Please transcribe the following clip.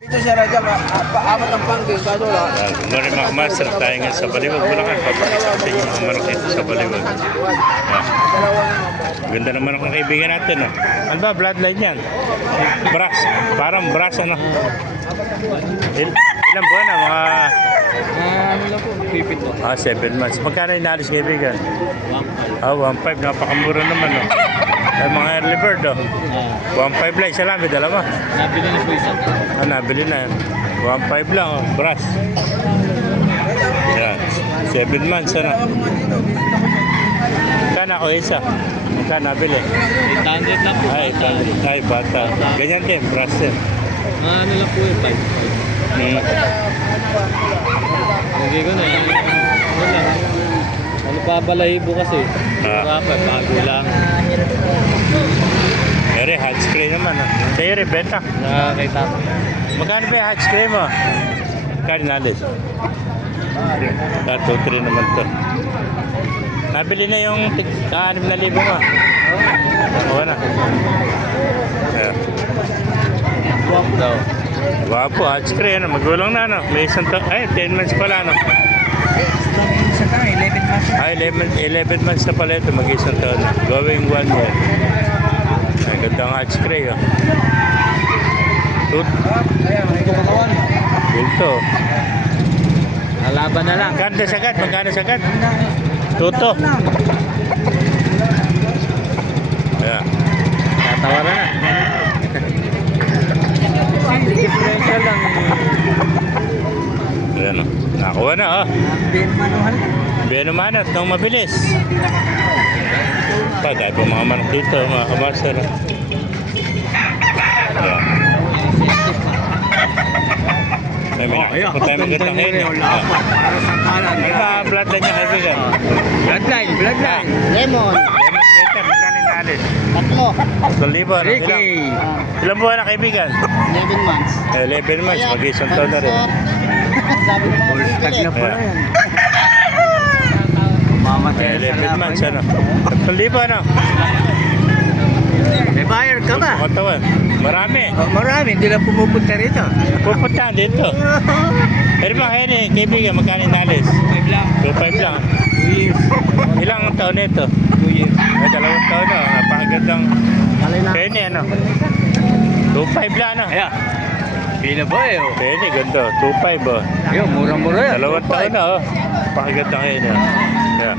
Dito siya radya, apat ang pangking, kaso lang. Good morning mga master, tayo nga sa Baliwag, Bulacan. Papakita ko sa inyo mga manok dito sa Baliwag. Ganda naman ang kaibigan natin, no? Ano ba, bloodline yan? Brass, parang brass, ano? Ilang buwan na, mga... Ano lang po, pipit po. 7 months. Magkano inalis kaibigan? 1.5, napakamura naman, no? Ay, mga early bird, oh. 1.5 lang, isa lang, may dalawa. Nabili na po isa. Nabili na yan. 1.5 lang, oh. Brass. Yan. 7 months, ano? Magkano ako isa? Magkano nabili? 800 lang po. Ay, bata. Ganyan din, brass din. Ano lang po yung 5. Hindi ko na. Wala. Ano pa balahibo kasi? Bago lang. Ere, hot screen naman, ah. Sa'yo rin, benta. Nakakita ko. Magkano ba yung hot screen mo? Magkano nalis? 2-3 naman to. Nabili na yung 6,000 mo. Oo na. Ayan. Swap daw. Wapo, hot screen. Magulang na, no? May isang ay, 10 months pala, no? Isa ka, 11 months. Ay, 11 months na pala ito. Mag-isang taon na. Going 1 year. Ay, ganda ang hot screen, oh. Ayan, ito katawan. Ito. Alaban na lang. Magkano sagad? Magkano sagad? Tuto. Ayan. Tatawaran na. Differential lang. Ayan, oh. Nakakuha na, oh. Manuhan. Benumanat nang mabilis. Pagay po mga manok dito, mga kamaster. Ayan. Ay, may nakakot tayo magandang henyo. Ano ba bloodline niya kaibigan? Bloodline. Lemon Lemon. sweater, magkano inalis? 3. 1,000. Ilang buwan na kaibigan? 11 months. 11 months, mag-isang taon na rin. Sabi mo full stack na pala yan. Mamatay 11 months, ano? 1,000, ano? May buyer ka ba? Katawan. Marami. Marami, hindi lang pumupunta rito. Pupunta dito. Pero ba kayo ni kaibigan, magkano inalis? 5 lang. 2,500 lang. 2 years. Ilang taon na ito? 2 years. Ay, 2 taon na. Napakagandang Alay na. penny, ano? 2,500 lang, ano? Ayan. Binaboy, oh. Penny, ganda. 2,500, oh. Ayun, murang-mura yan. 2 taon na, oh. Napakagandang henyo. Yeah.